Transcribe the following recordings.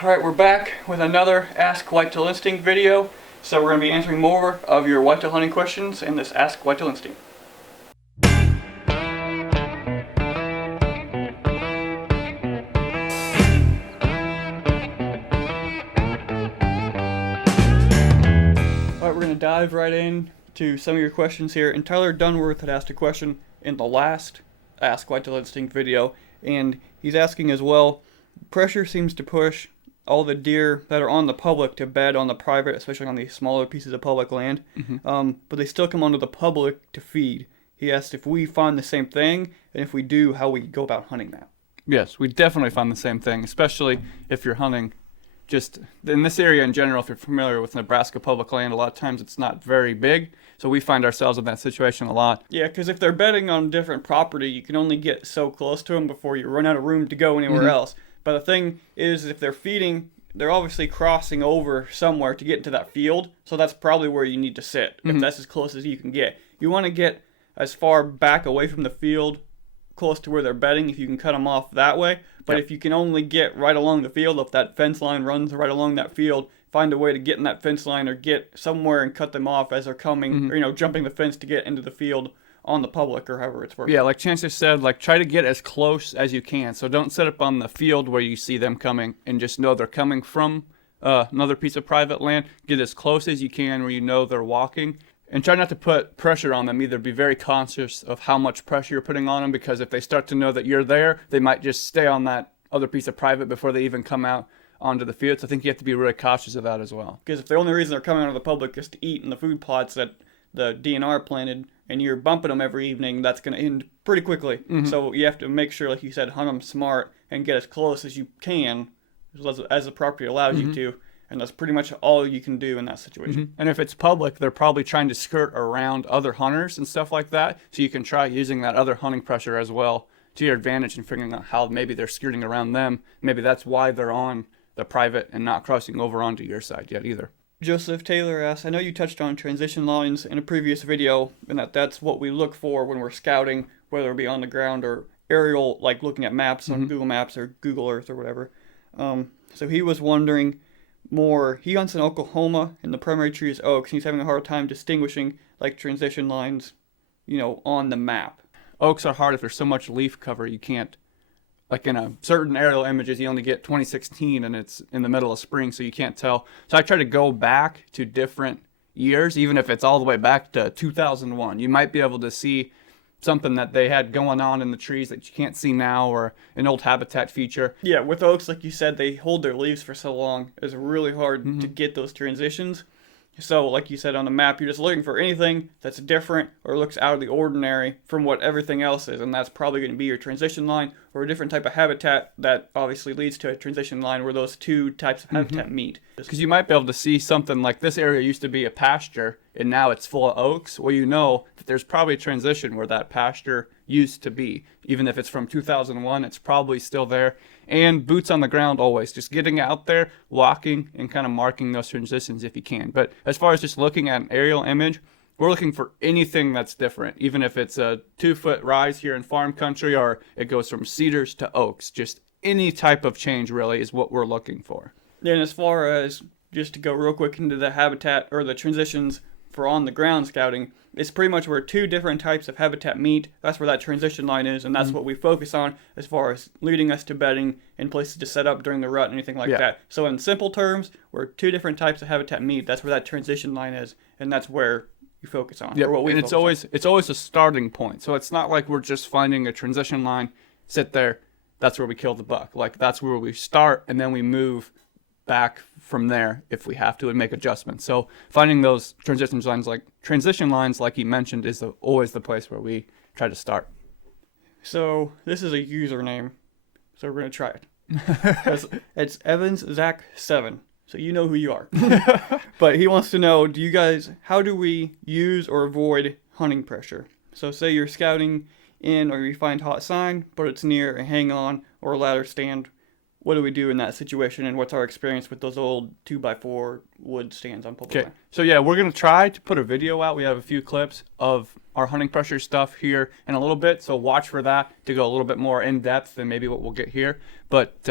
Alright, we're back with another Ask Whitetail Instinct video. So we're going to be answering more of your whitetail hunting questions in this Ask Whitetail Instinct. Alright, we're going to dive right in to some of your questions here. And Tyler Dunworth had asked a question in the last Ask Whitetail Instinct video. And he's asking as well, pressure seems to push all the deer that are on the public to bed on the private, especially on these smaller pieces of public land, but they still come onto the public to feed. He asked if we find the same thing, and if we do, how we go about hunting that. Yes, we definitely find the same thing, especially if you're hunting just in this area in general. If you're familiar with Nebraska public land, a lot of times it's not very big, so we find ourselves in that situation a lot. Yeah, because if they're bedding on different property, you can only get so close to them before you run out of room to go anywhere else. But the thing is, if they're feeding, they're obviously crossing over somewhere to get into that field, so that's probably where you need to sit, if that's as close as you can get. You want to get as far back away from the field, close to where they're bedding, if you can cut them off that way. But if you can only get right along the field, if that fence line runs right along that field, find a way to get in that fence line or get somewhere and cut them off as they're coming, or, jumping the fence to get into the field on the public or however it's working. Yeah, like Chancellor said, try to get as close as you can. So don't set up on the field where you see them coming and just know they're coming from another piece of private land. Get as close as you can where you know they're walking. And try not to put pressure on them either. Be very conscious of how much pressure you're putting on them, because if they start to know that you're there, they might just stay on that other piece of private before they even come out onto the field. So I think you have to be really cautious of that as well. Because if the only reason they're coming out of the public is to eat in the food plots that the DNR planted, and you're bumping them every evening, that's going to end pretty quickly. So you have to make sure, like you said, hunt them smart and get as close as you can, as the property allows you to. And that's pretty much all you can do in that situation. And if it's public, they're probably trying to skirt around other hunters and stuff like that. So you can try using that other hunting pressure as well to your advantage and figuring out how maybe they're skirting around them. Maybe that's why they're on the private and not crossing over onto your side yet either. Joseph Taylor asks, I know you touched on transition lines in a previous video, and that's what we look for when we're scouting, whether it be on the ground or aerial, like looking at maps on Google Maps or Google Earth or whatever. So he was wondering more. He hunts in Oklahoma, and the primary tree is oaks, and he's having a hard time distinguishing transition lines, on the map. Oaks are hard if there's so much leaf cover you can't. Like in a certain aerial images, you only get 2016 and it's in the middle of spring, so you can't tell. So I try to go back to different years, even if it's all the way back to 2001. You might be able to see something that they had going on in the trees that you can't see now, or an old habitat feature. Yeah, with oaks, like you said, they hold their leaves for so long. It's really hard to get those transitions. So, like you said, on the map, you're just looking for anything that's different or looks out of the ordinary from what everything else is, and that's probably going to be your transition line or a different type of habitat that obviously leads to a transition line where those two types of habitat meet. Because you might be able to see something like this area used to be a pasture, and now it's full of oaks. Well, you know that there's probably a transition where that pasture used to be. Even if it's from 2001, it's probably still there. And boots on the ground always. Just getting out there, walking, and kind of marking those transitions if you can. But as far as just looking at an aerial image, we're looking for anything that's different. Even if it's a 2-foot rise here in farm country, or it goes from cedars to oaks. Just any type of change really is what we're looking for. And as far as, just to go real quick into the habitat or the transitions for on the ground scouting, it's pretty much where two different types of habitat meet. That's where that transition line is, and that's what we focus on as far as leading us to bedding and places to set up during the rut and anything like that. So in simple terms, where two different types of habitat meet, that's where that transition line is, and that's where you focus on. Yeah, and it's always a starting point. So it's not like we're just finding a transition line, sit there, that's where we kill the buck. Like, that's where we start, and then we move back from there if we have to and make adjustments. So finding those transition lines like he mentioned is always the place where we try to start. So this is a username, so we're going to try it. It's EvansZach7, so you know who you are. But he wants to know, how do we use or avoid hunting pressure? So say you're scouting in, or you find hot sign, but it's near a hang-on or a ladder stand. What do we do in that situation, and what's our experience with those old 2x4 wood stands on public land? So yeah, we're going to try to put a video out. We have a few clips of our hunting pressure stuff here in a little bit, so watch for that to go a little bit more in depth than maybe what we'll get here. But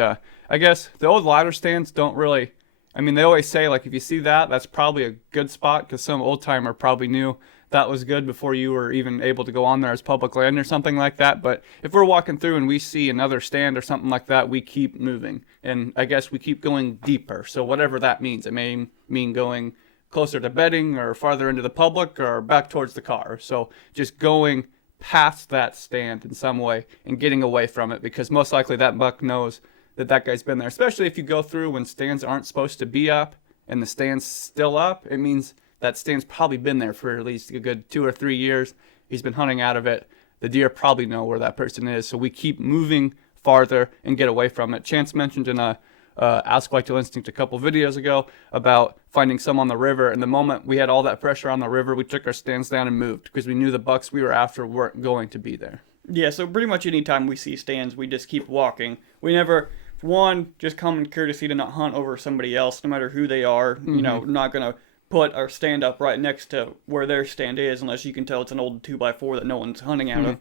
I guess the old ladder stands don't really. I mean, they always say like if you see that, that's probably a good spot because some old timer probably knew that was good before you were even able to go on there as public land or something like that. But if we're walking through and we see another stand or something like that, we keep moving. And I guess we keep going deeper. So whatever that means, it may mean going closer to bedding or farther into the public or back towards the car. So just going past that stand in some way and getting away from it, because most likely that buck knows that that guy's been there. Especially if you go through when stands aren't supposed to be up and the stand's still up, it means that stand's probably been there for at least a good 2 or 3 years. He's been hunting out of it. The deer probably know where that person is. So we keep moving farther and get away from it. Chance mentioned in a Ask Whitetail Instinct a couple videos ago about finding some on the river. And the moment we had all that pressure on the river, we took our stands down and moved because we knew the bucks we were after weren't going to be there. Yeah, so pretty much any time we see stands, we just keep walking. We never, one, just common courtesy to not hunt over somebody else, no matter who they are. Mm-hmm. You know, not going to put our stand up right next to where their stand is unless you can tell it's an old 2x4 that no one's hunting out of.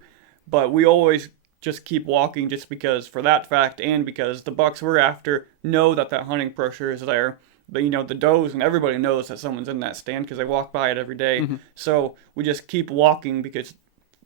But we always just keep walking just because, for that fact, and because the bucks we're after know that that hunting pressure is there. But, you know, the does and everybody knows that someone's in that stand because they walk by it every day. Mm-hmm. So we just keep walking because,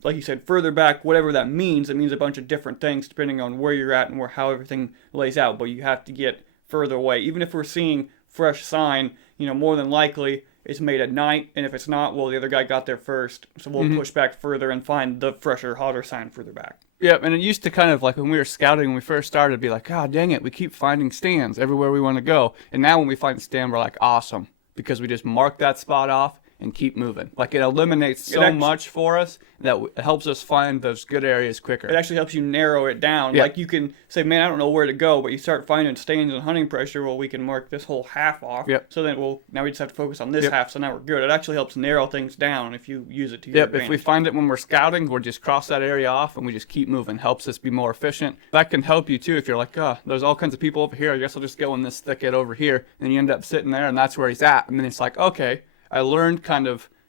like you said, further back, whatever that means, it means a bunch of different things depending on where you're at and how everything lays out. But you have to get further away. Even if we're seeing fresh sign, you know, more than likely it's made at night, and if it's not, well, the other guy got there first, so we'll push back further and find the fresher, hotter sign further back. Yeah, and it used to kind of, like when we were scouting, when we first started, be like, God dang it, we keep finding stands everywhere we want to go. And now when we find a stand, we're like, awesome, because we just mark that spot off and keep moving. Like, it eliminates so much for us that it helps us find those good areas quicker. It actually helps you narrow it down. Yeah. Like, you can say, man, I don't know where to go, but you start finding stands and hunting pressure, well, we can mark this whole half off. Yep. So then, well, now we just have to focus on this half, so now we're good. It actually helps narrow things down if you use it to your advantage. If we find it when we're scouting, we'll just cross that area off and we just keep moving. Helps us be more efficient. That can help you, too, if you're like, oh, there's all kinds of people over here. I guess I'll just go in this thicket over here. And you end up sitting there, and that's where he's at. And then it's like, okay, I learned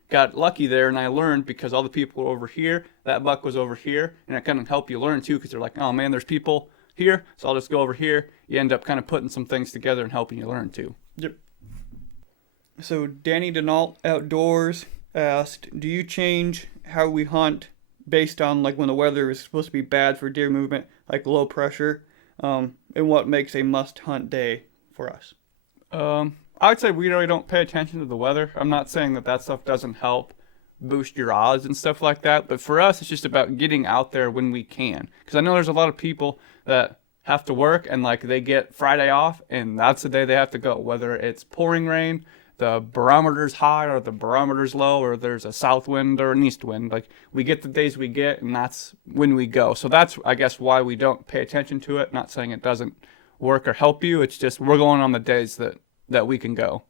got lucky there, and I learned because all the people were over here, that buck was over here, and it kind of help you learn too, because they're like, oh man, there's people here, so I'll just go over here. You end up kind of putting some things together and helping you learn too. Yep. So Danny Denault Outdoors asked, do you change how we hunt based on like when the weather is supposed to be bad for deer movement, like low pressure, and what makes a must hunt day for us? I would say we really don't pay attention to the weather. I'm not saying that stuff doesn't help boost your odds and stuff like that, but for us, it's just about getting out there when we can. Because I know there's a lot of people that have to work and like they get Friday off and that's the day they have to go, whether it's pouring rain, the barometer's high or the barometer's low, or there's a south wind or an east wind. Like, we get the days we get and that's when we go. So that's, I guess, why we don't pay attention to it. Not saying it doesn't work or help you. It's just we're going on the days that we can go.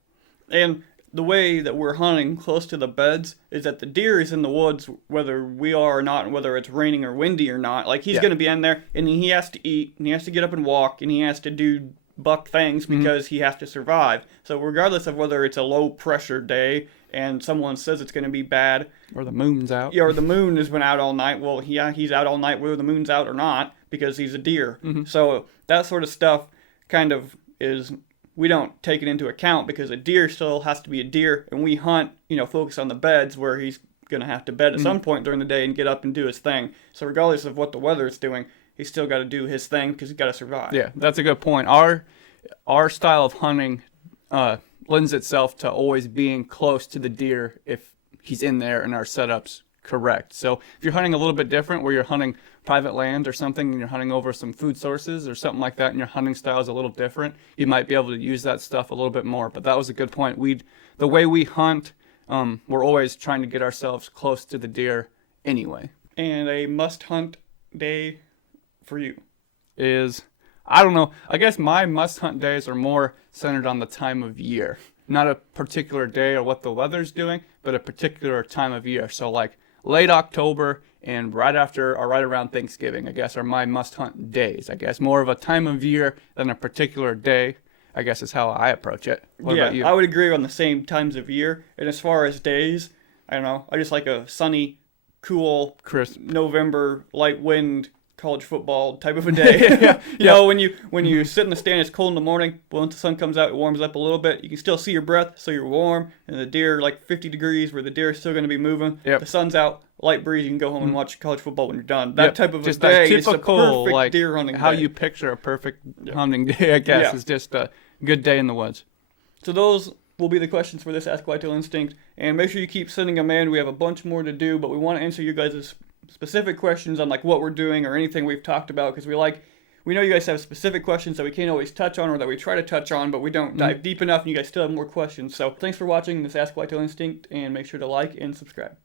And the way that we're hunting close to the beds is that the deer is in the woods whether we are or not, and whether it's raining or windy or not. Like, he's going to be in there, and he has to eat, and he has to get up and walk, and he has to do buck things because he has to survive. So regardless of whether it's a low pressure day and someone says it's going to be bad, or the moon's out, or the moon has been out all night, well, yeah, he's out all night whether the moon's out or not because he's a deer. So that sort of stuff kind of is, we don't take it into account because a deer still has to be a deer, and we hunt, you know, focus on the beds where he's going to have to bed at some point during the day and get up and do his thing. So regardless of what the weather is doing, he's still got to do his thing because he's got to survive. Yeah, that's a good point. Our style of hunting lends itself to always being close to the deer if he's in there and our setup's correct. So if you're hunting a little bit different, where you're hunting private land or something and you're hunting over some food sources or something like that, and your hunting style is a little different, you might be able to use that stuff a little bit more. But that was a good point. The way we hunt, we're always trying to get ourselves close to the deer anyway. And a must hunt day for you is, I don't know, I guess my must hunt days are more centered on the time of year. Not a particular day or what the weather's doing, but a particular time of year. So like late October and right after or right around Thanksgiving, I guess, are my must hunt days. I guess more of a time of year than a particular day, I guess, is how I approach it. What about you? I would agree on the same times of year. And as far as days, I don't know, I just like a sunny, cool, crisp November, light wind college football type of a day. You know, when you sit in the stand, it's cold in the morning, but once the sun comes out, it warms up a little bit. You can still see your breath, so you're warm, and the deer are like 50 degrees where the deer is still going to be moving. The sun's out, light breeze, you can go home and watch college football when you're done. That type of just a day typical, is a perfect deer hunting how day. you picture a perfect hunting day, I guess, is just a good day in the woods. So those will be the questions for this Ask Whitetail Instinct, and make sure you keep sending them in. We have a bunch more to do, but we want to answer you guys' specific questions on like what we're doing or anything we've talked about, because we know you guys have specific questions that we can't always touch on or that we try to touch on, but we don't dive deep enough, and you guys still have more questions. So thanks for watching this Ask Whitetail Instinct, and make sure to like and subscribe.